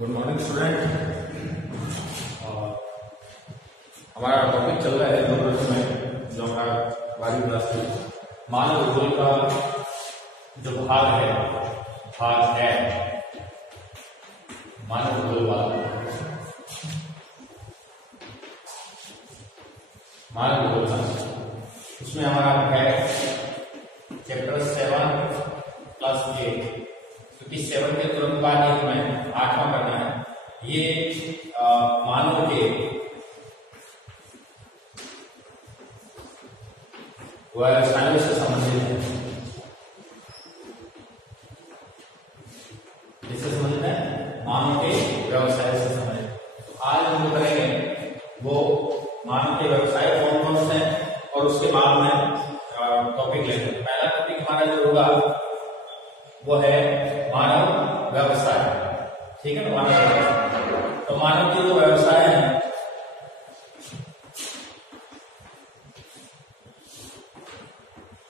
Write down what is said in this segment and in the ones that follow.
Good morning student. हमारा topic चल रहा है ज्योग्राफी में, जो हमारा 12वीं क्लास की मानव भूगोल का जो भाग है मानव भूगोल का उसमें हमारा है चैप्टर 7+8, क्योंकि 7 के तुरंत बाद ही हमें 8वां करना है। ये मानव के व्यवसायों से संबंधित है। इससे संबंधित है मानव के व्यवसाय से संबंधित। तो आज हम जो करेंगे वो मानव के व्यवसाय कौन कौन से हैं और उसके बाद में टॉपिक लेंगे। पहला टॉपिक हमारा जो होगा वो है मानव व्यवसाय। ठीक है ना, मानव व्यवसाय। तो मानव के जो व्यवसाय है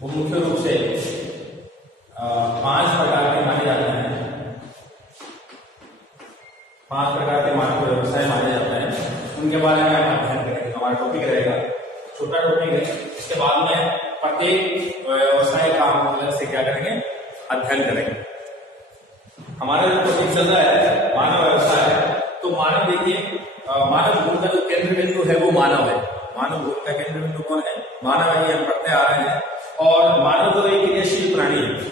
वो मुख्य रूप से 5 प्रकार के माने जाते हैं। 5 प्रकार के मानव व्यवसाय माने जाते हैं, उनके बारे में हम अध्ययन करेंगे। हमारा टॉपिक रहेगा, छोटा टॉपिक है। इसके बाद में प्रत्येक व्यवसाय का हम अलग से क्या करेंगे, अध्ययन करेंगे। हमारा जो टॉपिक चल रहा है मानव व्यवसाय, तो मानव देखिए, मानव भूगोल का जो केंद्र बिंदु है वो मानव है। मानव भूगोल का केंद्र बिंदु कौन है? मानव है। हम पढ़ते आ रहे हैं। और मानव तो एक क्रियाशील प्राणी है।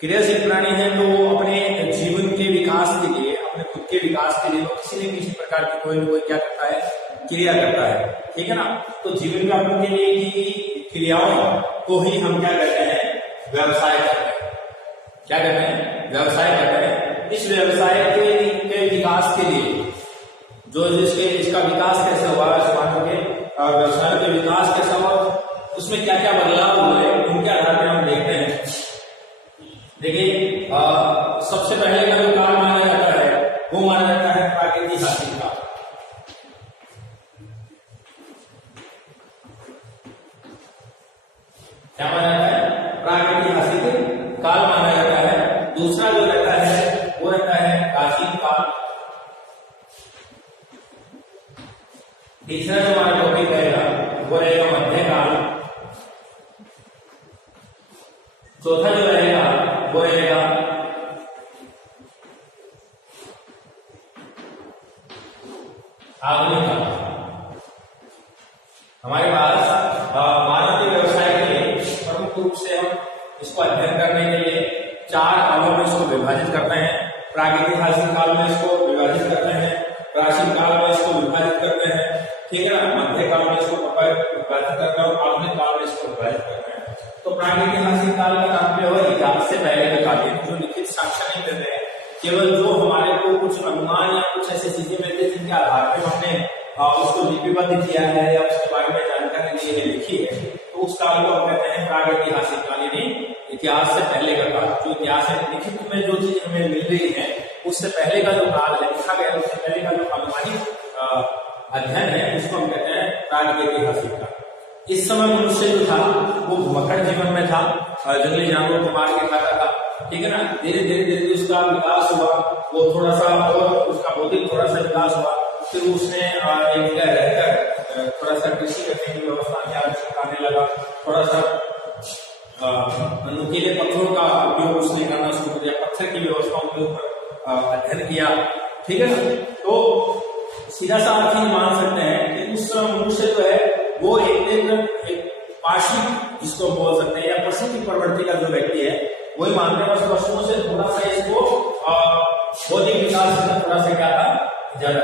क्रियाशील प्राणी है तो वो अपने जीवन के विकास के लिए, अपने खुद के विकास के लिए वो किसी न किसी प्रकार की कोई न कोई क्या करता है, क्रिया करता है। ठीक है ना। तो जीवन व्यापन के लिए की क्रियाओं को ही हम क्या कहते हैं, व्यवसाय करते हैं। क्या कहते हैं? व्यवसाय करते हैं। इस व्यवसाय के विकास के लिए जो इसका विकास कैसे हुआ, इस मानव के व्यवसाय के विकास कैसा हुआ, उसमें क्या क्या बदलाव हुए, उनके आधार पर हम देखते हैं। देखिए, सबसे पहले का जो काल माना जाता है वो माना जाता है प्रागैतिहासिक काल। क्या माना जाता है? प्रागैतिहासिक काल माना जाता है। दूसरा जो रहता है वो रहता है प्राचीन काल। तीसरा जो हमारा टॉपिक रहेगा वो रहेगा मध्यकाल। चौथा जो रहेगा वो रहेगा आधुनिक काल। हमारे पास मानव के व्यवसाय के लिए प्रमुख रूप से हम इसको अध्ययन करने के लिए 4 कालों में इसको विभाजित करते हैं। प्रागैतिहासिक काल में इसको विभाजित करते हैं, प्राचीन काल में इसको विभाजित करते हैं, ठीक है ना, मध्यकाल में इसको विभाजित करते हैं और आधुनिक काल में इसको विभाजित करते हैं। तो प्रागैतिहासिक काल का तात्पर्य हुआ इतिहास से पहले के काल, जो लिखित साक्ष्य नहीं देते हैं, केवल जो हमारे को कुछ अनुमान या कुछ ऐसी चीजें मिलती है जिनके आधार पर हमने उसको लिपिबद्ध किया है या उसके बारे में जानकारी ली है, लिखी है, तो उस काल को हम कहते हैं प्रागैतिहासिक काल, यानी इतिहास से पहले का काल। जो इतिहास है, लिखित में जो चीज हमें मिल रही है उससे पहले का जो काल है, लिखा गया उससे पहले का जो अनुमानित अध्ययन है, उसको हम कहते हैं प्रागैतिहासिक काल। इस समय मनुष्य जो था वो भूमखंड जीवन में था, जंगली जानवरों को मार के खाता था। ठीक है ना। धीरे धीरे उसका विकास हुआ, वो थोड़ा सा और उसका भौतिक थोड़ा सा विकास हुआ। फिर उसने एक जगह रहकर थोड़ा सा कृषि करने की व्यवस्था में सिखाने लगा। थोड़ा सा नुकीले पत्थरों का उपयोग उसने करना शुरू कर दिया, पत्थर की व्यवस्थाओं के ऊपर अध्ययन किया। ठीक है ना। तो सीधा सा अर्थ ही मान सकते हैं कि उस समय मनुष्य जो है वो एक पार्श्विक, जिसको बोल सकते हैं, या पशु की प्रवृत्ति का जो व्यक्ति है वही मानते हैं। बस पशुओं से थोड़ा सा इसको बौद्धिक विकास थोड़ा सा क्या था, ज्यादा।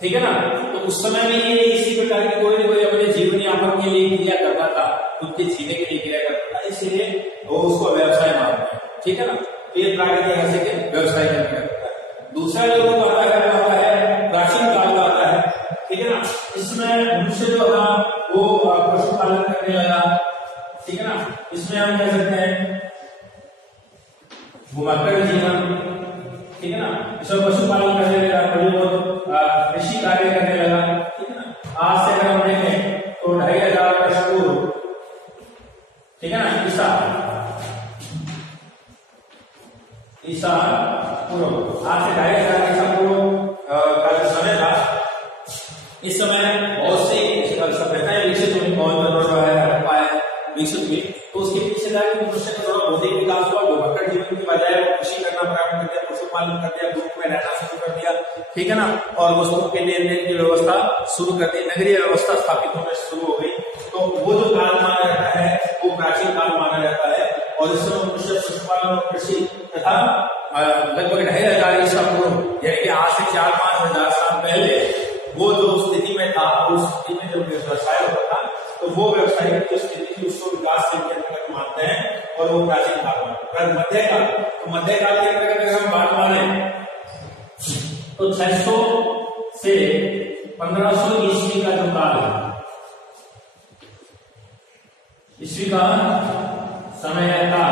ठीक है ना। तो उस समय में ये इसी प्रकार की कोई न कोई अपने जीवन यापन के लिए क्रिया करता था, खुद के जीने के लिए क्रिया करता था, इसलिए वो उसको व्यवसाय मानते हैं। ठीक है ना। तो ये प्रागैतिहासिक व्यवसाय के अंतर्गत आता है। दूसरा जो आता है प्राचीन काल का आता है। ठीक है ना। इसमें मनुष्य जो था वो पशुपालन करने लगा। ठीक है ना। इसमें हम कह सकते हैं भूमखंड जीवन। ठीक है ना। इसमें पशुपालन करने लगा, थोड़ी बहुत कृषि कार्य करने लगा। ठीक है ना। आज से अगर हम देखें तो 2500 वर्ष पूर्व, ठीक है ना, ईसा पूर्व, आज से 2500 ईसा पूर्व का जो समय था, इस समय बहुत सी सभ्यताएं विकसित हुई, बहुत हड़प्पा है विकसित हुई। तो उसके पीछे था कि मनुष्य का थोड़ा बौद्धिक विकास हुआ, भटक जीवन की बजाय वो कृषि करना प्रारंभ कर दिया, पशुपालन कर दिया, ग्रुप में रहना शुरू कर दिया, ठीक है ना, और वस्तुओं के लेन देन की व्यवस्था शुरू कर दी, नगरीय व्यवस्था स्थापित होना शुरू हो गई। तो वो जो काल माना जाता है वो प्राचीन काल माना जाता है, और इस समय मनुष्य पशुपालन और कृषि तथा लगभग 2500 ईसा पूर्व, यानी कि आज से 4-5 हजार साल पहले वो जो स्थिति में था, उस स्थिति में जो व्यवसाय होता था, तो वो व्यवसाय की जो स्थिति थी उसको विकास के अंतर्गत मानते हैं, और वो प्राचीन काल मानते हैं। मध्यकाल, तो मध्यकाल के अंतर्गत अगर हम बात माने तो 600 से 1500 ईस्वी का जो काल है, ईस्वी का समय का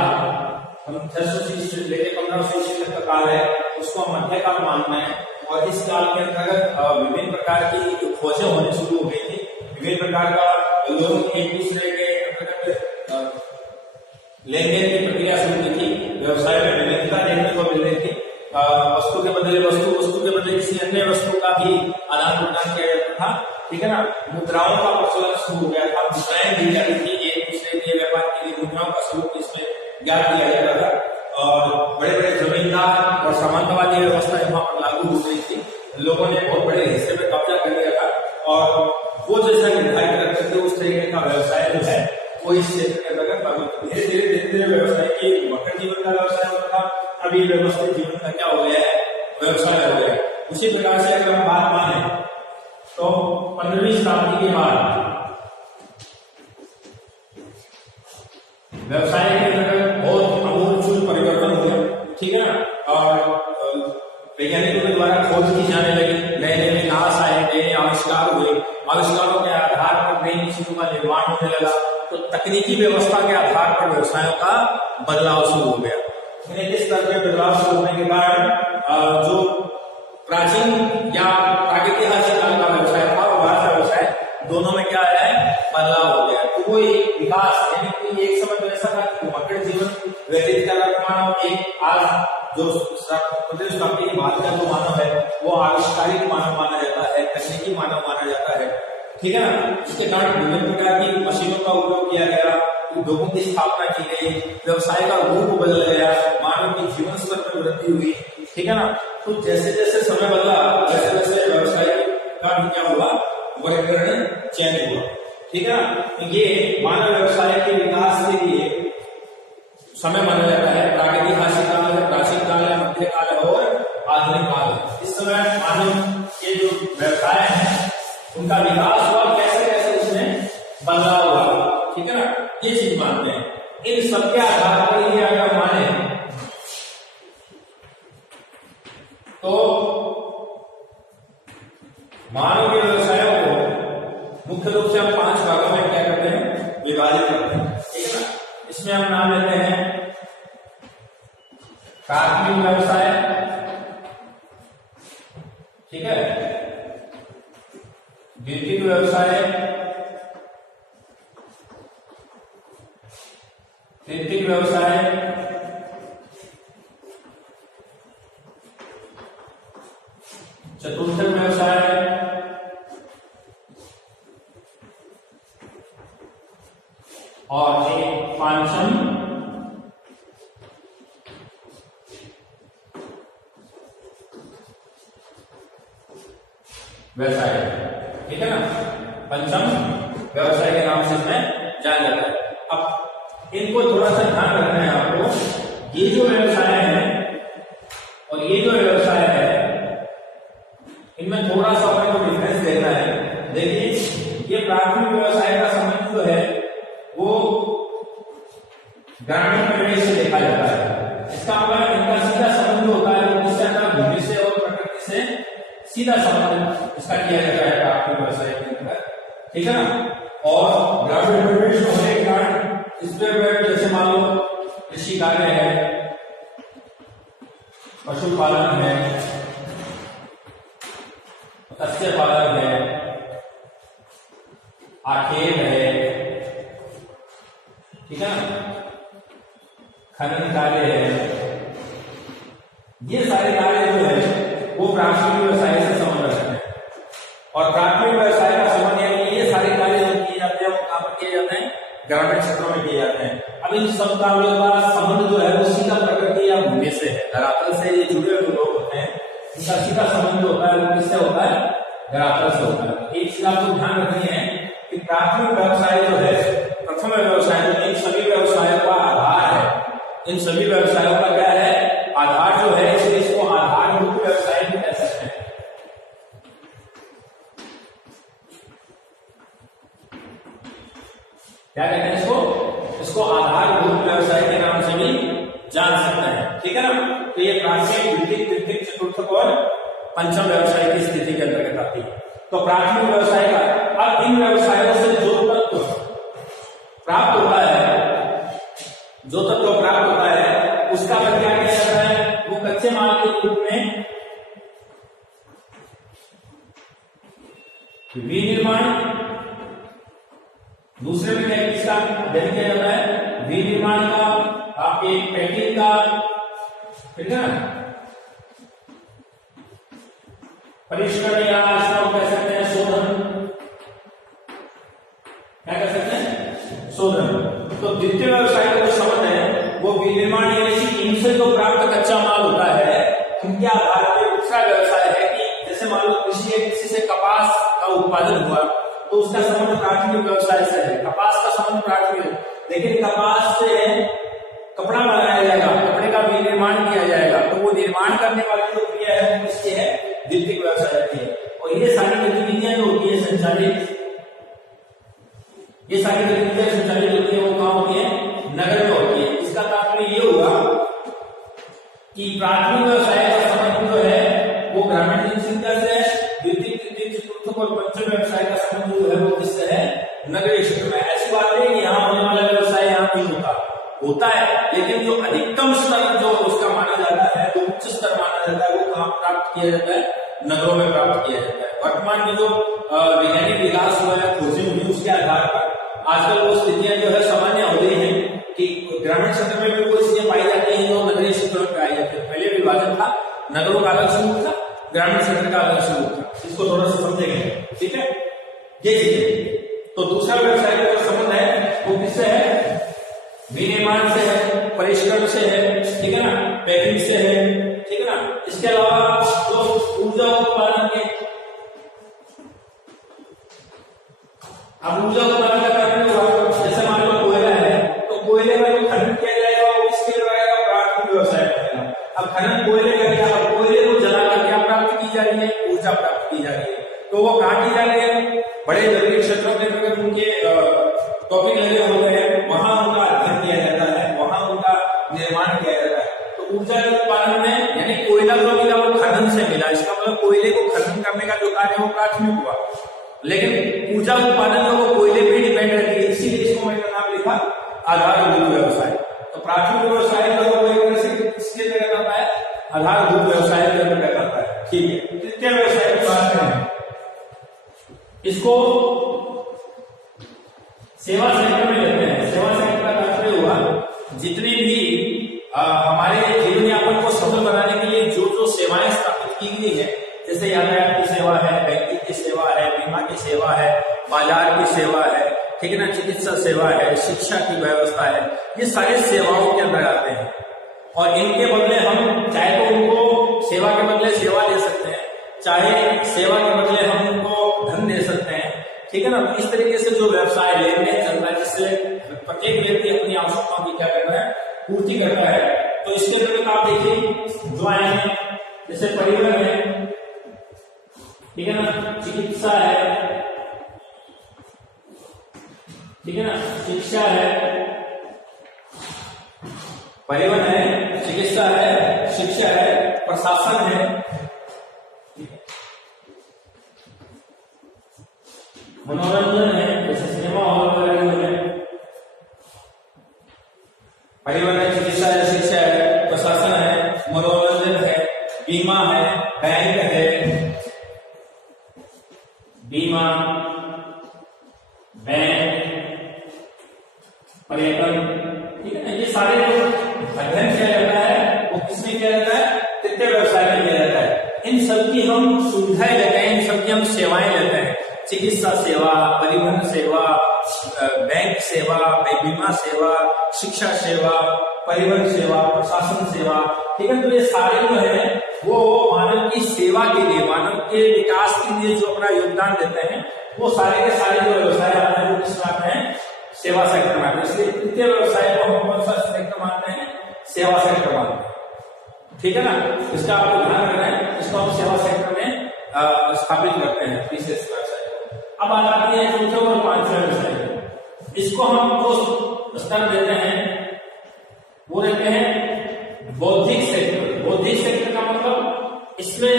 हम 600 से लेकर 1500 ईस्वी तक का काल है, उसको हम मध्यकाल मानना है। और इस काल के अंतर्गत विभिन्न प्रकार की खोजें होने शुरू हो गई थी, विभिन्न प्रकार का लोग एक दूसरे के अंतर्गत लेन देन की प्रक्रिया शुरू की थी, व्यवसाय में विविधता देखने को मिल रही थी, वस्तु के बदले वस्तु, वस्तु के बदले किसी अन्य वस्तु का भी आदान प्रदान किया जाता था, ठीक है ना। मुद्राओं का प्रचलन शुरू हो गया था, मुद्राएं दी जाती थी, एक दूसरे के व्यापार के लिए मुद्राओं का स्वरूप इसमें ज्ञात किया जाता था, और बड़े बड़े जमींदार और सामंतवादी व्यवस्था वहां पर लागू हो गई थी, लोगों ने बहुत बड़े हिस्से में कब्जा कर लिया था, और वो जैसा निर्धारित करते थे उस तरीके का व्यवसाय जो है वो इस क्षेत्र के अंतर्गत धीरे धीरे व्यवसाय की भटक जीवन का व्यवसाय होता था, अभी व्यवस्थित जीवन का क्या हो गया है, व्यवसाय हो गया। उसी प्रकार से अगर हम बात माने तो 15वीं शताब्दी के बाद व्यवसाय के अंतर्गत बहुत आमूल परिवर्तन हुए, ठीक है ना, और वैज्ञानिकों के द्वारा खोज की जाने लगी, नए नए विकास आए, नए आविष्कार हुए, आविष्कारों के आधार पर नई चीजों का निर्माण होने लगा, तो तकनीकी व्यवस्था के आधार पर व्यवसायों का बदलाव शुरू हो गया। इस तरह के बदलाव शुरू होने के कारण जो प्राचीन या प्रागैतिहासिक काल का व्यवसाय था और आज का व्यवसाय, दोनों में क्या है, बदलाव हो गया। तो वो एक विकास, यानी कि एक समय तो ऐसा था कि भटक जीवन व्यतीत कर रहा मानव, एक आज जो 15वीं शताब्दी के बाद का जो मानव है वो आविष्कारिक मानव माना जाता है, तकनीकी मानव माना जाता है, ठीक है ना। इसके कारण विभिन्न प्रकार की मशीनों का उपयोग किया गया, उद्योगों की स्थापना की गई, व्यवसाय का रूप बदल गया, मानव की जीवन स्तर में वृद्धि हुई, ठीक है ना। तो जैसे जैसे समय बदला वैसे वैसे व्यवसाय का भी क्या हुआ, वर्गीकरण चेंज हुआ, ठीक है ना। ये मानव व्यवसाय के विकास के लिए समय माना जाता है, प्रागैतिहासिक काल है, प्राचीन काल है, मध्यकाल है और आधुनिक काल है। इस समय मानव के जो व्यवसाय है उनका विकास हुआ, कैसे कैसे उसमें बदलाव हुआ, ठीक है ना, ये चीज मानते हैं। इन सबके आधार पर ये अगर माने तो मानव के व्यवसायों को मुख्य रूप से हम 5 भागों में क्या करते हैं, विभाजित करते हैं, ठीक है ना। इसमें हम नाम लेते हैं प्राथमिक व्यवसाय, ठीक है, द्वितीयक व्यवसाय, तृतीयक व्यवसाय, चतुर्थक व्यवसाय, और एक पांचम व्यवसाय, ठीक है ना। पंचम व्यवसाय के नाम से इसमें जाना जाता है। अब इनको थोड़ा सा ध्यान रखना है आपको, ये जो व्यवसाय है और ये जो व्यवसाय है इनमें थोड़ा सा अपने को डिफरेंस देखना है। देखिए, ये प्राथमिक व्यवसाय का संबंध जो है वो ग्रामीण परिवेश से देखा जाता है। इसका मतलब इनका सीधा संबंध होता है भूमि से और प्रकृति से, सीधा संबंध इसका किया जाता है प्राथमिक व्यवसाय के अंदर, ठीक है ना। और ग्रामीण परिवेश होने के कारण इसमें जैसे मान लो कृषि कार्य है, पशुपालन है, मत्स्य पालन है, आखेट है, ठीक है ना, खनन कार्य है, प्राथमिक व्यवसाय से संबंध रखते हैं। और प्राथमिक व्यवसाय का संबंध यानी ये सारे कार्य जो किए जाते हैं वो कहाँ पर किए जाते हैं, ग्रामीण क्षेत्रों में किए जाते हैं। अब इन सब कार्यों का संबंध जो है वो सीधा प्रकृति या भूमि से है, धरातल से ये जुड़े हुए लोग होते हैं, इनका सीधा संबंध होता है वो किससे होता है, धरातल से होता है। एक चीज आपको ध्यान रखनी है कि प्राथमिक व्यवसाय जो है, प्रथम व्यवसाय जो इन सभी व्यवसायों का आधार है, इन सभी व्यवसायों का क्या है, आधार जो है, इसलिए इसको आधारभूत व्यवसाय भी कह सकते हैं। क्या कहते हैं इसको आधारभूत व्यवसाय के नाम से भी जान सकते हैं, ठीक है ना। तो ये प्राथमिक, द्वितीयक, तृतीयक, चतुर्थक और पंचम व्यवसाय की स्थिति के अंतर्गत आती है। तो प्राथमिक व्यवसाय का, अब इन व्यवसायों से जो तत्व प्राप्त होता है, जो तत्व प्राप्त होता है उसका क्या किया जाता है, वो कच्चे माल के रूप में विनिर्माण, दूसरे में किसका अध्ययन किया जाता है, विनिर्माण का, आपके पैकिंग का, ठीक है ना, परिष्करण या इसको कह सकते हैं शोधन, क्या कह सकते हैं, शोधन। तो द्वितीय व्यवसाय का जो संबंध है वो विनिर्माण यानी इनसे जो प्राप्त कच्चा माल होता है उनके आधार पर दूसरा व्यवसाय है कि जैसे मान लो कृषि से कपास का उत्पादन हुआ तो उसका संबंध प्राथमिक व्यवसाय से है, कपास का संबंध प्राथमिक, लेकिन कपास से कपड़ा बनाया जाएगा, कपड़े का विनिर्माण किया जाएगा, तो वो निर्माण करने वाली जो क्रिया है वो किसकी है, द्वितीय व्यवसाय की है। और ये सारी गतिविधियां जो होती है संचालित, ये सारी गतिविधियां संचालित होती है वो कहाँ होती है, नगर में होती है। इसका तात्पर्य ये हुआ कि प्राथमिक व्यवसाय का संबंध जो है वो ग्रामीण जनसंख्या से है, द्वितीय, तृतीय, चतुर्थ और पंचम व्यवसाय का संबंध जो है वो किससे है, नगरीय क्षेत्र में। ऐसी बात है कि यहाँ होने वाला व्यवसाय यहाँ नहीं होता है, लेकिन जो अधिकतम स्तर जो उसका माना जाता है, जो उच्च स्तर माना जाता है, वो कहाँ प्राप्त किया जाता है, नगरों में प्राप्त किया जाता है। वर्तमान में जो वैज्ञानिक विकास हुआ है, खोजें हुई, उसके आधार पर आजकल वो स्थितियां जो है सामान्य हो गई है कि ग्रामीण क्षेत्र में भी वो स्थितियां पाई जाती है जो नगरीय क्षेत्रों में पाई जाती है। पहले विभाजन था, नगरों का अलग स्वरूप था, ग्रामीण क्षेत्र का अलग स्वरूप था, इसको थोड़ा सा समझेंगे, ठीक है। ये चीजें, तो दूसरा व्यवसाय का जो संबंध है वो किससे है, विनिर्माण से है, परिष्करण से है, ठीक है ना, पैकिंग से है, ठीक है ना। इसके अलावा जो ऊर्जा उत्पादन के, अब ऊर्जा उत्पादन का कारण हुआ, जैसे मान लो कोयला है, तो कोयले का जो खनन किया जाएगा वो किसके द्वारा, प्राथमिक व्यवसाय करेगा। अब खनन कोयले का क्या, अब कोयले को जलाकर क्या प्राप्त की जा रही है, ऊर्जा प्राप्त की जा रही है। तो वो कहाँ की जा रही है, बड़े नगरीय क्षेत्रों के अंदर उनके टॉपिक लगे हुए हैं, वहां उनका अध्ययन किया जाता है, वहां उनका निर्माण किया जाता है। तो ऊर्जा के उत्पादन में यानी कोयला जो मिला वो खनन से मिला, इसका मतलब कोयले को खनन करने का जो कार्य वो प्राथमिक हुआ, लेकिन ऊर्जा उत्पादन जो वो कोयले पे डिपेंड रहती है, इसीलिए इसको मैंने नाम लिखा आधारभूत व्यवसाय। तो प्राथमिक व्यवसाय जो है वो एक तरह से किसके अंतर्गत आता है, आधारभूत व्यवसाय के अंतर्गत आता है, ठीक है। तृतीय व्यवसाय की बात करें, इसको सेवा सेक्टर में लेते हैं। सेवा सेक्टर का तात्पर्य हुआ जितनी भी हमारे जीवन यापन को सफल बनाने के लिए जो जो सेवाएं स्थापित की गई है, जैसे यातायात की सेवा है, बैंकिंग की सेवा है, बीमा की सेवा है, बाजार की सेवा है, ठीक है ना, चिकित्सा सेवा है, शिक्षा की व्यवस्था है, ये सारी सेवाओं के अंदर आते हैं। और इनके बदले हम चाहे तो उनको सेवा के बदले सेवा दे सकते हैं, चाहे सेवा के बदले हम उनको धन दे सकते हैं, ठीक है ना। तो इस तरीके से जो व्यवसाय लेन देन चल रहा है, जिससे प्रत्येक व्यक्ति अपनी आवश्यकताओं की क्या कर रहा है, पूर्ति करता है। तो इसके अंतर्गत आप देखिए जो आए हैं, जैसे परिवहन है, ठीक है ना, चिकित्सा है, ठीक है ना, शिक्षा है, परिवहन है, चिकित्सा है, शिक्षा है, प्रशासन है, मनोरंजन है, जैसे सिनेमा हॉल वगैरह है, परिवहन है, चिकित्सा है, शिक्षा है, प्रशासन है, मनोरंजन है, बीमा है, बैंक है, बीमा, बैंक, पर्यटन, ठीक है ना। ये सारे जो अध्ययन किया जाता है वो किसमें किया जाता है, तृतीय व्यवसाय में किया जाता है। इन इन सबकी हम सुविधाएं लेते हैं, इन सबकी हम सेवाएं लेते हैं। चिकित्सा सेवा, परिवहन सेवा, बैंक सेवा, बीमा सेवा, शिक्षा सेवा, परिवहन सेवा, प्रशासन सेवा, ठीक है। तो ये सारे जो है वो मानव की सेवा के लिए, मानव के विकास के लिए जो अपना योगदान देते हैं, वो सारे के सारे जो व्यवसाय आते हैं वो किस मानते हैं? सेवा सेक्टर मानते हैं। इसलिए तृतीय व्यवसाय को हम कौन सा सेक्टर मानते हैं? सेवा सेक्टर मानते हैं, ठीक है ना। इसका आपको ध्यान रखना है, इसको हम सेवा सेक्टर में स्थापित करते हैं विशेष व्यवसाय। अब बात आती है चौथे और पांचवें व्यवसाय। इसको हम जो स्तर देते हैं वो रहते हैं बौद्धिक सेक्टर। बौद्धिक सेक्टर का मतलब इसमें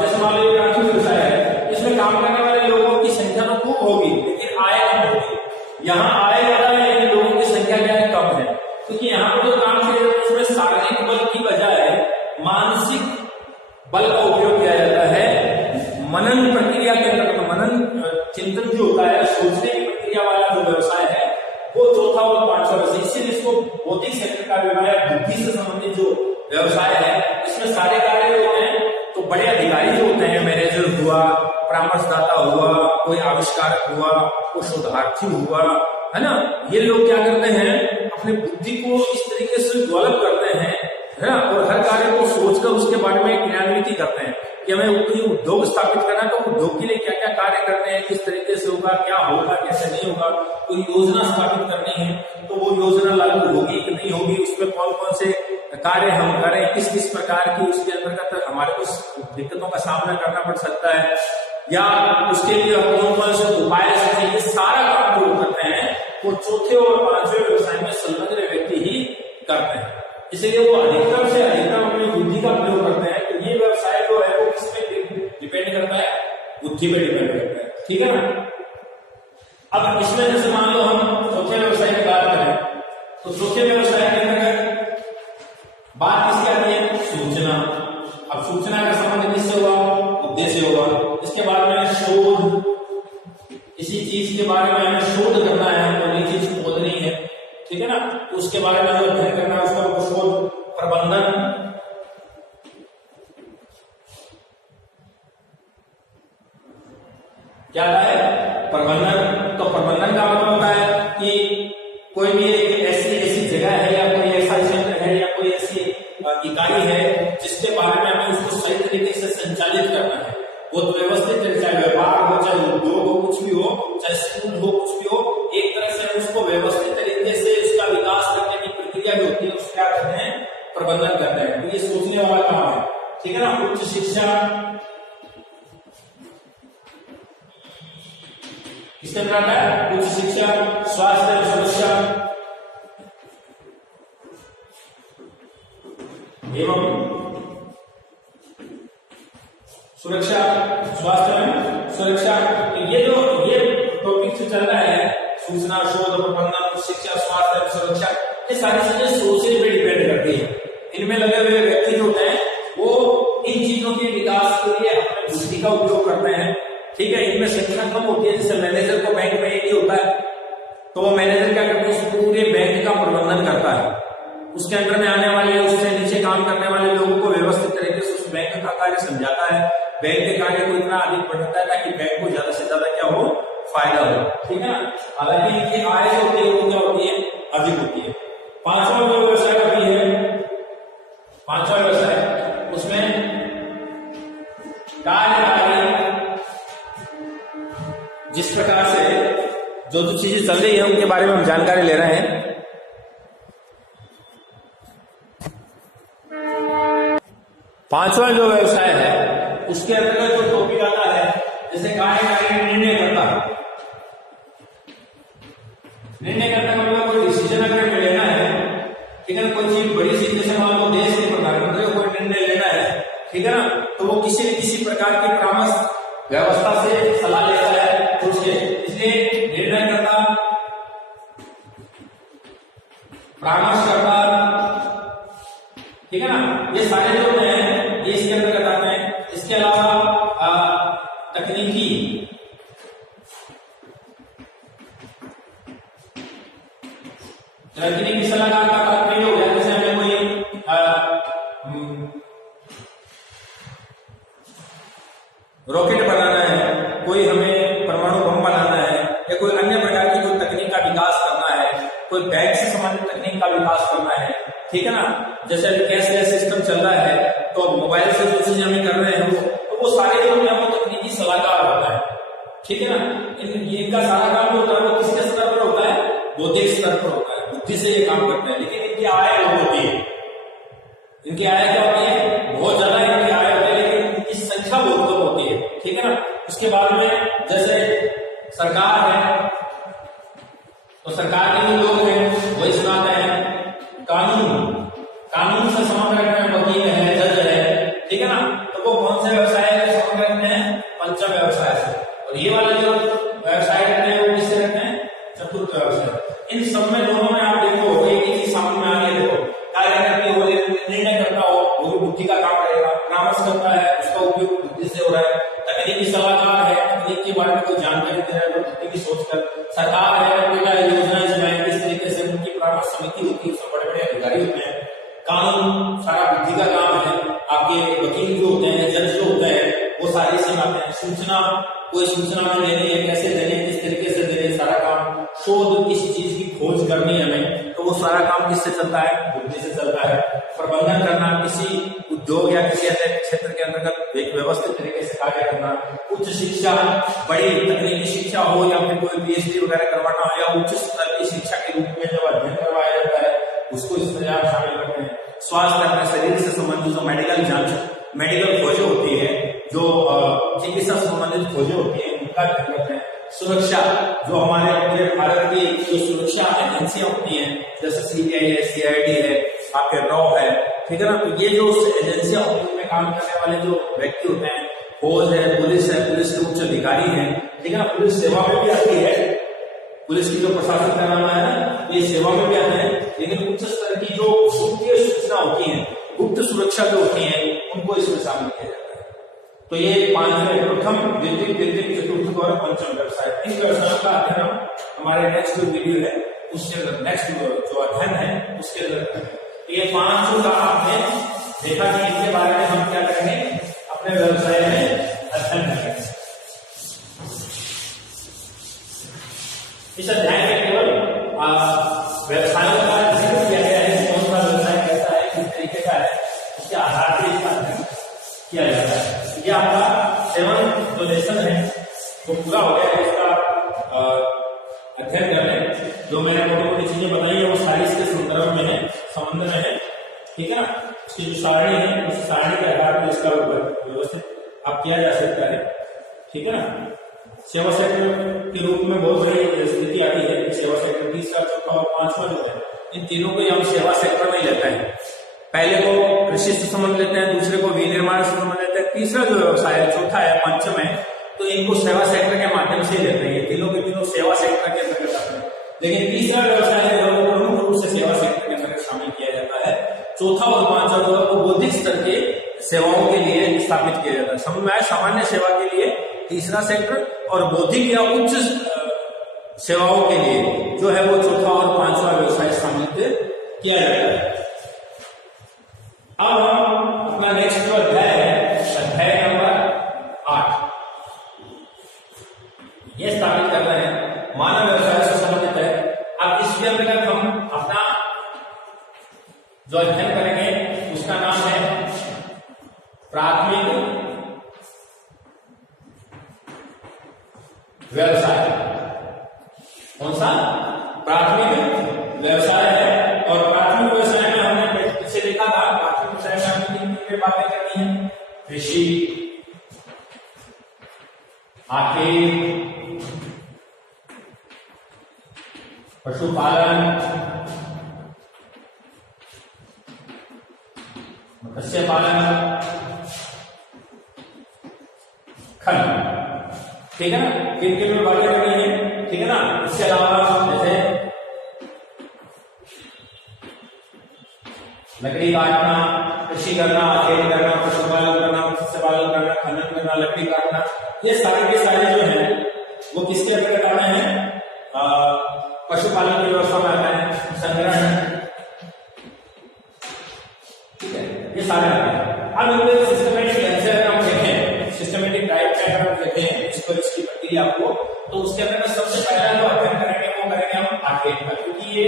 जैसे मान लो आर्थिक व्यवसाय है, इसमें काम करने वाले लोगों की संख्या तो खूब होगी लेकिन आय कम होगी। यहाँ आय ज्यादा है लेकिन लोगों की संख्या क्या है? कम है। क्योंकि यहाँ पर जो काम किया जाता है उसमें शारीरिक बल की बजाय मानसिक बल का उपयोग किया जाता है। मनन प्रक्रिया के अंतर्गत, मनन चिंतन जो होता है, सोचने की प्रक्रिया वाला जो व्यवसाय है वो चौथा और पांचवा व्यवसाय। इसीलिए इसको बौद्धिक सेक्टर का व्यवसाय, बुद्धि से संबंधित जो व्यवसाय है, इसमें सारे कार्य होते हैं। तो बड़े अधिकारी जो होते हैं, मैनेजर हुआ, परामर्शदाता हुआ, कोई आविष्कारक हुआ, कोई शोधार्थी हुआ, है ना, ये लोग क्या करते हैं? अपनी बुद्धि को इस तरीके से डेवलप करते हैं, है ना, और हर कार्य को सोचकर उसके बारे में क्रियान्वित करते हैं कि हमें कोई उद्योग स्थापित करना है तो उद्योग के लिए क्या क्या कार्य करने हैं, किस तरीके से होगा, क्या होगा, कैसे नहीं होगा। कोई योजना स्थापित करनी है तो वो योजना लागू होगी कि नहीं होगी, उसमें कौन कौन से कार्य हम करें, किस किस प्रकार की उसके अंतर्गत हमारे को दिक्कतों का सामना करना पड़ सकता है, या उसके लिए कौन कौन से उपाय सकते हैं। ये सारा काम जो करते हैं वो चौथे और पांचवें व्यवसाय में संलग्न व्यक्ति ही करते हैं। इसलिए वो अधिकतम से अधिकतम अपनी बुद्धि का प्रयोग करते हैं। तो ये व्यवसाय जो है वो किस पे डिपेंड करता है? बुद्धि पे डिपेंड करता है, ठीक है ना। अब इसमें जैसे मान लो हम चौथे व्यवसाय की बात करें तो चौथे व्यवसाय के अंतर्गत बात किसकी आती है? सूचना। अब सूचना का संबंध किससे हुआ? बुद्धि से होगा। इसके बाद में शोध, इसी चीज के बारे में हमें शोध करना है, तो ये चीज खोदनी है, ठीक है ना। तो उसके बारे में जो अध्ययन करना है उसका शोध। प्रबंधन, क्या है? प्रबंधन। तो प्रबंधन का मतलब होता है कि कोई भी ऐसी जगह है या कोई ऐसा क्षेत्र है या कोई ऐसी इकाई है जिसके बारे में हमें उसको सही तरीके से संचालित करना है। वो तो व्यवस्थित है, चाहे व्यापार हो, चाहे उद्योग हो, कुछ भी हो, चाहे स्कूल हो, कुछ भी हो, एक तरह से उसको व्यवस्थित तरीके से उसका विकास करने की प्रक्रिया जो होती है उसको क्या कहते हैं? प्रबंधन करते हैं। तो ये सोचने वाला काम है, ठीक है ना। उच्च शिक्षा किसके अंदर आता है? उच्च शिक्षा, स्वास्थ्य और सुरक्षा एवं सुरक्षा, स्वास्थ्य में सुरक्षा। ये टॉपिक से चल रहा है, सूचना, शोध, प्रबंधन, शिक्षा, स्वास्थ्य और सुरक्षा, ये सारी चीजें सोचने पे डिपेंड करती है। इनमें लगे हुए व्यक्ति जो होते हैं वो इन चीजों के विकास के लिए अपने बुद्धि का उपयोग करते हैं, ठीक है। इनमें संख्या कम होती है। जैसे मैनेजर को बैंक में एक ही होता है तो वो मैनेजर क्या करता है? उस पूरे बैंक का प्रबंधन करता है। उसके अंदर में आने वाले, उससे नीचे काम करने वाले लोगों को व्यवस्थित तरीके से उस बैंक का कार्य समझाता है, बैंक के कार्य को इतना अधिक बढ़ाता है ताकि बैंक को ज्यादा से ज्यादा क्या हो? फायदा हो, ठीक है ना। हालांकि इनकी आय जो होती है वो क्या होती है? अधिक होती है। पांचवा जो व्यवसाय का भी है, पांचवा व्यवसाय, उसमें कार्यकारी, जिस प्रकार से जो चीजें चल रही है उनके बारे में हम जानकारी ले रहे हैं। पांचवा जो व्यवसाय है उसके अंतर्गत जो टॉपिक आता है, जैसे कार्यकारी निर्णय करता है। निर्णय करने का मतलब कोई डिसीजन अगर लेना है, ठीक है ना, कोई चीज बड़ी सी, जैसे मान लो देश के प्रधानमंत्री को कोई निर्णय लेना है, ठीक है ना, तो वो किसी न किसी प्रकार की परामर्श व्यवस्था से सलाह लेता है तो उसके, इसलिए निर्णय करना, परामर्श करना, ठीक है ना, ये सारे जो हैं ये इसके अंतर्गत आते हैं। इसके अलावा तकनीकी सलाहकार का तात्पर्य हो गया, जैसे हमें कोई रॉकेट बनाना है, कोई हमें परमाणु बम बनाना है, या कोई अन्य प्रकार की कोई तकनीक का विकास करना है, कोई बैंक से संबंधित तकनीक का विकास करना है, ठीक है ना। जैसे अभी कैशलेस सिस्टम चल रहा है, तो मोबाइल से जो चीजें हमें कर रहे हैं वो सारे जो है वो तकनीकी सलाहकार होता है, ठीक है ना। इनका सारा काम जो होता है वो किसके स्तर पर होता है, बौद्धिक स्तर पर होता है, बुद्धि से ये काम करते हैं। लेकिन इनकी आय बहुत होती है, इनकी आय क्या होती है, बहुत ज्यादा इनकी आय होती है, लेकिन इनकी संख्या बहुत कम होती है, ठीक है ना। उसके बाद में जैसे सरकार है, तो सरकार के भी लोग हैं, वही सुनाते हैं। कानून से संबंध रखते हैं, वकील है, जज है, ठीक है ना। तो वो कौन से व्यवसाय से संबंध रखते हैं, पंचम व्यवसाय से। और ये वाले जो व्यवसाय रखते हैं वो किससे रखते हैं, चतुर्थ व्यवसाय। इन सब में दोनों में आप देखो एक ही चीज सामने में आ रही है, देखो कार्य करती हो, निर्णय करता हो, वो भी बुद्धि का काम रहेगा। परामर्श करता है, उसका उपयोग बुद्धि से हो रहा है। तकनीकी सलाहकार है, तकनीक के बारे में कोई जानकारी दे रहा है, वो बुद्धि की सोच कर। सरकार है, कोई योजनाएं चलाएं, किस तरीके से उनकी परामर्श समिति होती है, उसमें बड़े बड़े अधिकारी होते हैं। कानून सारा बुद्धि का काम है। आपके वकील जो होते हैं, जज जो होते हैं, वो सारी सिखाते हैं। सूचना, कोई सूचना में देनी है, कैसे देनी है, किस तरीके से देनी है, सारा काम। शोध, किसी चीज की खोज करनी है हमें, तो वो सारा काम किससे चलता है, बुद्धि से चलता है। प्रबंधन करना, किसी उद्योग या किसी अन्य क्षेत्र के अंतर्गत एक व्यवस्थित तरीके से कार्य करना। उच्च शिक्षा, बड़ी तकनीकी शिक्षा हो या फिर कोई पीएचडी वगैरह करवाना हो, या उच्च स्तर की शिक्षा के रूप में जब अध्ययन करवाया जाता है, उसको इसमें आप शामिल करते हैं। स्वास्थ्य, अपने शरीर से संबंधित जो मेडिकल जांच, मेडिकल खोजें होती है, जो चिकित्सा संबंधित खोजें होती है, उनका ध्यान रखते हैं। सुरक्षा, जो हमारे पूरे भारत की जो सुरक्षा एजेंसियां होती हैं, जैसे सीबीआई है, सीआईडी है, आपके रॉ है, ठीक है ना। तो ये जो एजेंसियां होती हैं, उनमें काम करने वाले जो व्यक्ति होते हैं, फौज है, पुलिस के उच्च अधिकारी हैं, ठीक है ना। पुलिस सेवा में भी आती है, पुलिस की जो प्रशासन का नाम है ना, ये सेवा में भी आते हैं। लेकिन उच्च स्तर की जो गुप्त सूचना होती है, गुप्त सुरक्षा जो होती है, उनको इसमें शामिल किया जाता है। तो ये पांचवें, प्रथम, द्वितीय, चतुर्थ और पंचम व्यवसाय। इन व्यवसायों का अध्ययन हमारे नेक्स्ट जो वीडियो है उसके अंदर, नेक्स्ट जो अध्ययन है उसके अंदर। ये पांचों का आपने देखा कि इनके बारे में हम क्या करेंगे, अपने व्यवसाय में अध्ययन करेंगे। इस अध्याय में केवल व्यवसायों का जिक्र किया गया है, कौन सा व्यवसाय कैसा है, किस तरीके का है, उसके आधार पर इसका अध्ययन किया जाता है। ये आपका 7 जो लेसन है वो पूरा हो गया है। इसका अध्ययन करने जो मैंने मोटी-मोटी चीजें बताई है वो सारी इसके संदर्भ में है, संबंध में है, ठीक है ना। इसकी जो सारणी है, उस सारणी के आधार पर इसका व्यवस्थित आप किया जा सकता है, ठीक है ना। सेवा सेक्टर के रूप में बहुत बड़ी स्थिति आती है। सेवा सेक्टर तीसरा, चौथा और पांचवा जो है, इन तीनों को हम सेवा सेक्टर में लेते हैं। पहले को कृषि से संबंध लेते हैं, दूसरे को विनिर्माण से संबंध लेते हैं, तीसरा जो व्यवसाय है, चौथा है, पंचम है, तो इनको सेवा सेक्टर के माध्यम से लेते हैं। ये तीनों के तीनों सेवा सेक्टर के अंतर्गत आते हैं। लेकिन तीसरा व्यवसाय है जो प्रमुख रूप से सेवा सेक्टर के अंतर्गत शामिल किया जाता है। चौथा और पांचवा जो है वो बौद्धिक स्तर के सेवाओं के लिए स्थापित किया जाता है। समझ में आया, सामान्य सेवा के लिए तीसरा सेक्टर और बौद्धिक या उच्च सेवाओं के लिए जो है वो चौथा और पांचवा व्यवसाय शामिल किया जाता है। अब हम अपना नेक्स्ट जो अध्याय है, अध्याय नंबर 8, ये स्थापित कर रहे हैं, मानव व्यवसाय से संबंधित है। अब इसके अंतर्गत हम अपना जो अध्ययन करेंगे उसका नाम है प्राथमिक व्यवसाय। कौन सा? प्राथमिक व्यवसाय है। और प्राथमिक व्यवसाय में हमने पीछे देखा था, प्राथमिक व्यवसाय में हमने तीन बातें करनी है, कृषि, आखेट, पशुपालन, मत्स्य पालन, खनन, ठीक है ना। किन किन में बातें करनी है, ठीक है ना। इसके अलावा जैसे लकड़ी काटना, कृषि करना, खेती करना, पशुपालन करना, मत्स्य पालन करना, खनन करना, लकड़ी काटना, ये सारे के सारे जो है वो किसके अंतर्गत आते हैं? पशुपालन की व्यवस्था में आते हैं। संग्रहण, ठीक है, ये सारे आते हैं। अब इनमें सिस्टमेटिक ढंग से हम देखें, सिस्टमेटिक टाइप का अगर हम देते हैं इसको, इसकी प्रक्रिया को, तो उसके अंदर सबसे पहला जो अध्ययन करेंगे वो करेंगे हम आर्केड का, क्योंकि ये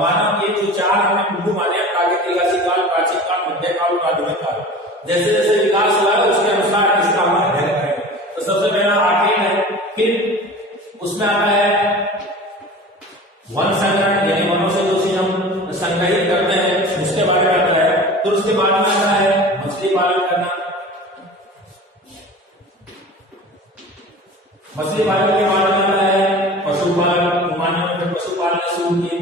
मानव के जो चार हमने बिंदु माने हैं, प्रागैतिहासिक काल, प्राचीन काल, मध्यकाल और आधुनिक काल, जैसे जैसे विकास हुआ है उसके अनुसार इसका हम अध्ययन करेंगे। तो सबसे पहला आर्केड है, फिर उसमें आता है वन संग्रहण, यानी वनों से जो चीज हम संग्रहित करते हैं उसके बारे में आता है। फिर उसके बाद में आता है मछली पालन करना, मछली पालन के बाद में आता है पशुपालन, मानव ने पशुपालन शुरू किए,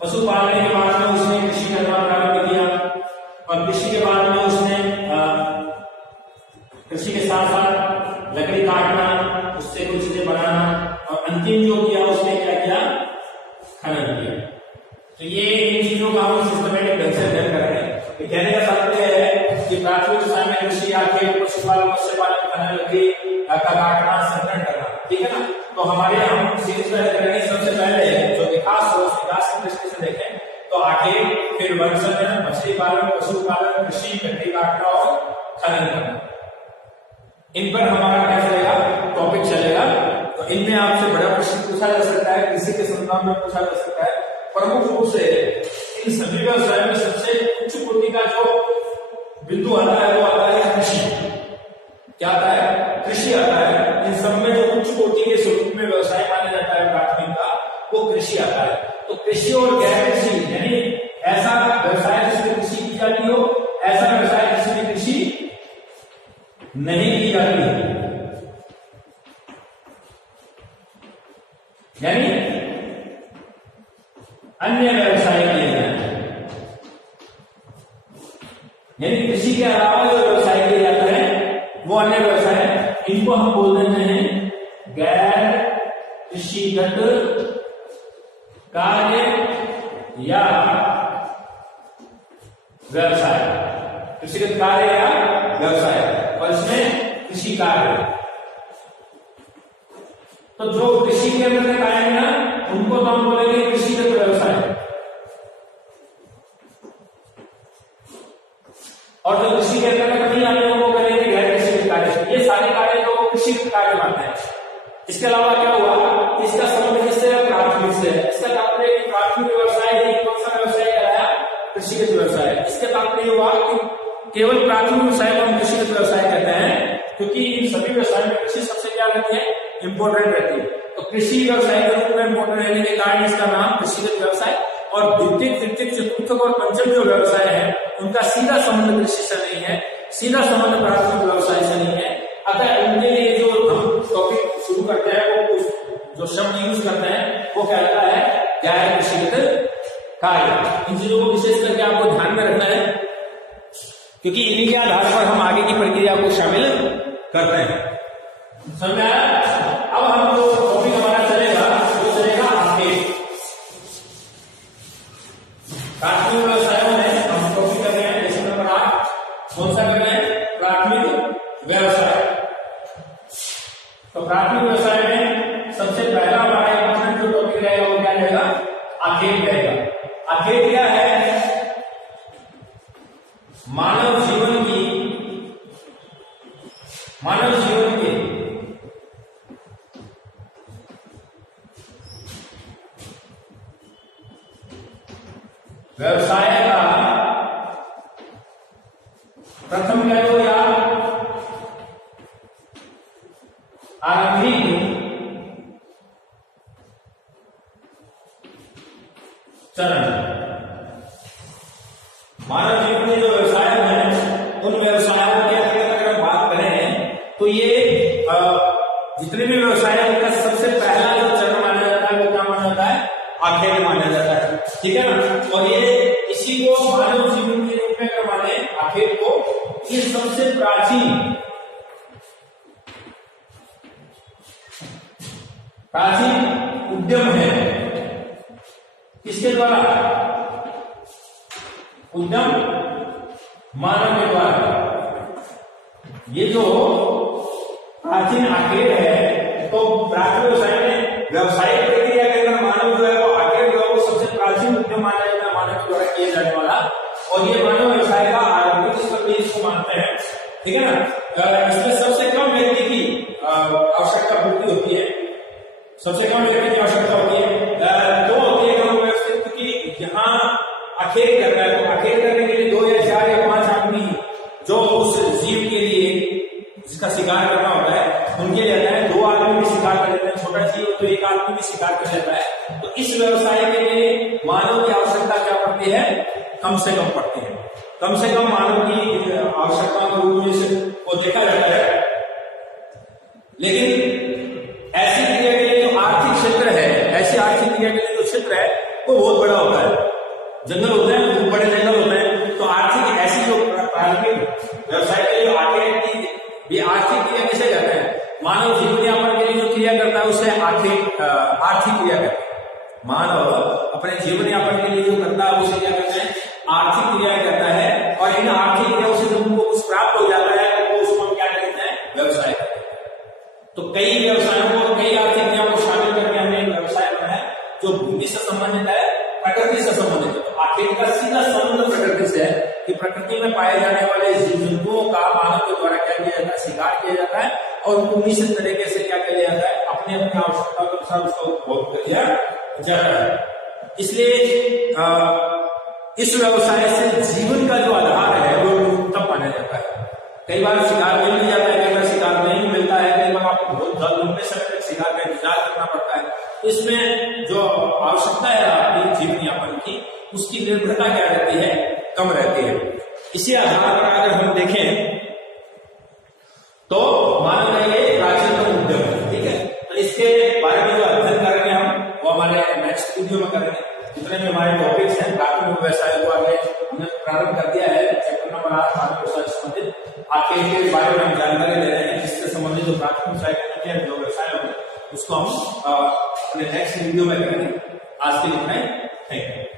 पशुपालन के बाद में उसने कृषि करना प्रारंभ किया, और कृषि के बाद में उसने कृषि के साथ साथ लकड़ी काटना, उससे कुछ चीजें बनाना, और अंतिम जो किया उसने क्या किया, खनन किया। तो ये इन चीजों का हम सिस्टमेटिक ढंग से अध्ययन कर रहे हैं। कहने का तात्पर्य है कि प्राथमिक व्यवसाय में कृषि, आर्केड, पशुपालन, मत्स्य पालन, खनन, लकड़ी का काटना, संग्रहण करना, ठीक है ना। तो हमारे हम सीरीज में करेंगे सबसे पहले जो विकास हो, विकास की दृष्टि से देखें तो आर्केड, फिर वन संग्रहण, मछली पालन, पशुपालन, कृषि, लकड़ी काटना और खनन करना, इन पर हमारा क्या चलेगा, टॉपिक चलेगा। तो इनमें आपसे बड़ा प्रश्न पूछा जा सकता है, किसी के संदर्भ में पूछा जा सकता है। प्रमुख रूप से इन सभी व्यवसायों में सबसे उच्च कोटि का जो बिंदु आता है वो आता है कृषि। क्या आता है, कृषि आता है। इन सब में जो उच्च कोटि के स्वरूप में व्यवसाय माना जाता है प्राथमिक का, वो कृषि आता है। तो कृषि और गैर कृषि, यानी ऐसा व्यवसाय जिसमें कृषि की जाती हो, ऐसा व्यवसाय जिसमें कृषि नहीं की जाती है, यानी अन्य व्यवसाय किए जाते हैं। यानी कृषि के अलावा जो व्यवसाय किए जाते हैं वो अन्य व्यवसाय, इनको हम बोल देते हैं गैर कृषिगत कार्य या व्यवसाय। कृषिगत कार्य या व्यवसाय, और इसमें कृषि कार्य। तो जो कृषि के अंदर कार्य है ना, उनको तो हम बोलेंगे कृषिगत व्यवसाय, और जो कृषि के अंतर्गत नहीं आते हैं वो करेंगे गैर कृषि कार्य। ये सारे कार्य जो कृषि कार्य मानते हैं। इसके अलावा क्या हुआ, इसका संबंध किससे है, प्राथमिक से। इसका तात्पर्य प्राथमिक व्यवसाय ही कौन सा व्यवसाय कराया, कृषिगत व्यवसाय। इसका तात्पर्य हुआ कि केवल प्राथमिक व्यवसाय को हम कृषिगत व्यवसाय कहते हैं, क्योंकि इन सभी व्यवसाय में कृषि सबसे क्या रहती है, इंपॉर्टेंट रहती है। तो कृषि व्यवसाय के रूप में इंपॉर्टेंट रहने के कारण इसका नाम कृषिगत व्यवसाय। और द्वितीय, तृतीय, चतुर्थ और पंचम जो व्यवसाय है उनका सीधा संबंध कृषि से नहीं है, सीधा संबंध प्राथमिक व्यवसाय से नहीं है। अतः उनके लिए जो हम टॉपिक शुरू करते हैं, वो जो शब्द यूज करते हैं वो कहता है गैर कृषिगत कार्य। इन चीजों को विशेष करके आपको ध्यान में रखना है, क्योंकि इन्हीं के आधार पर हम आगे की प्रक्रिया को शामिल करते हैं। समझ में आया? अब हम जो टॉपिक हमारा चलेगा वो चलेगा आर्केड। प्राथमिक व्यवसायों में हम टॉपिक कर रहे हैं, जैसे नंबर 8 कौन सा कर रहे हैं, प्राथमिक व्यवसाय। तो प्राथमिक व्यवसाय में सबसे पहला हमारा इंपॉर्टेंट जो टॉपिक रहेगा वो क्या रहेगा, आर्केड रहेगा। आर्केड क्या है, मानव जीवन के व्यवसाय का प्रथम कह लो या आरंभिक चरण। मानव जीवन में जो व्यवसाय हैं उन व्यवसायों के अगर बात करें तो ये जितने भी व्यवसाय हैं उनका सबसे पहला जो चरण माना जाता है वो क्या माना जाता है, आर्केड माना जाता है। ठीक है ना। और ये इसी को मानव जीवन के रूप में अगर माने आर्केड को, ये सबसे प्राचीन उद्यम है। किसके द्वारा, उद्यम मानव के द्वारा। ये जो प्राचीन आर्केड है, तो प्राचीन व्यवसाय में व्यावसायिक प्रक्रिया के अंदर मानव जो है वो आर्केड जो है वो सबसे प्राचीन उद्यम माना जाता है, मानव के द्वारा किया जाने वाला। और ये मानव व्यवसाय का आरंभिक स्तर भी इसको मानते हैं। ठीक है ना। इसमें सबसे कम व्यक्ति की आवश्यकता पूर्ति होती है, सबसे कम व्यक्ति की आवश्यकता होती है। दो होती है कम व्यवस्थित की यहाँ अखेर करना है, तो अखेर करने के लिए 2 या 4 या 5 आदमी जो उस जीव के लिए जिसका शिकार करना होता है उनके लिए आता है। 2 आदमी भी शिकार कर लेते हैं, छोटा जीव तो 1 आदमी भी शिकार कर लेता है। तो इस व्यवसाय के लिए मानव की आवश्यकता क्या पड़ती है? कम से कम पड़ती है। कम से कम मानव की आवश्यकता के रूप में को देखा जाता है। लेकिन ऐसी क्रिया के लिए जो आर्थिक क्षेत्र है, ऐसी आर्थिक क्रिया के लिए जो क्षेत्र है वो बहुत बड़ा होता है। जंगल होते हैं, बहुत बड़े जंगल होते हैं। तो आर्थिक ऐसी जो प्राथमिक व्यवसाय के लिए आर्थिक क्रिया किसे कहते हैं? मानव जीवन यापन के लिए जो क्रिया करता है उसे आर्थिक क्रिया कहते हैं। मानव अपने जीवन यापन के लिए जो करता है उसे क्या कहते हैं? आर्थिक क्रिया कहता है। और इन आर्थिक क्रियाओं से जब उनको कुछ प्राप्त हो जाता है तो उसको हम क्या कहते हैं? व्यवसाय कहते हैं। तो कई व्यवसायों को, कई आर्थिक क्रियाओं को शामिल करके हमने एक व्यवसाय बनाया है जो भूमि से संबंधित है, प्रकृति से संबंधित है। तो आखिर का सीधा संबंध प्रकृति से है कि प्रकृति में पाए जाने वाले जीव जंतुओं का मानव के द्वारा क्या किया जाता है? शिकार किया जाता है और उनको निश्चित तरीके से क्या किया जाता है? अपने अपनी आवश्यकता के अनुसार उसका उपभोग किया जाता है। इसलिए इस व्यवसाय से जीवन का जो आधार है वो न्यूनतम माना जाता है। कई बार शिकार मिल भी जाता है, कई बार शिकार नहीं मिलता है, कई बार आपको बहुत लंबे समय तक शिकार का इंतजार करना पड़ता है। इसमें जो आवश्यकता है आपकी जीवन यापन की, उसकी निर्भरता क्या रहती है? कम रहती है। इसी आधार पर अगर हम देखें तो माना जाए प्राचीनतम उद्यम, ठीक है। तो इसके बारे में जो अध्ययन करेंगे हम वो हमारे नेक्स्ट वीडियो में करेंगे। जितने भी हमारे टॉपिक्स हैं प्राथमिक व्यवसाय को आगे हमने प्रारंभ कर दिया है। चैप्टर नंबर 8 प्राथमिक व्यवसाय से संबंधित आगे के बारे में हम जानकारी ले रहे हैं, जिससे संबंधित जो प्राथमिक व्यवसाय के जो व्यवसाय होंगे उसको हम अपने नेक्स्ट वीडियो में करेंगे। आज के लिए थैंक यू।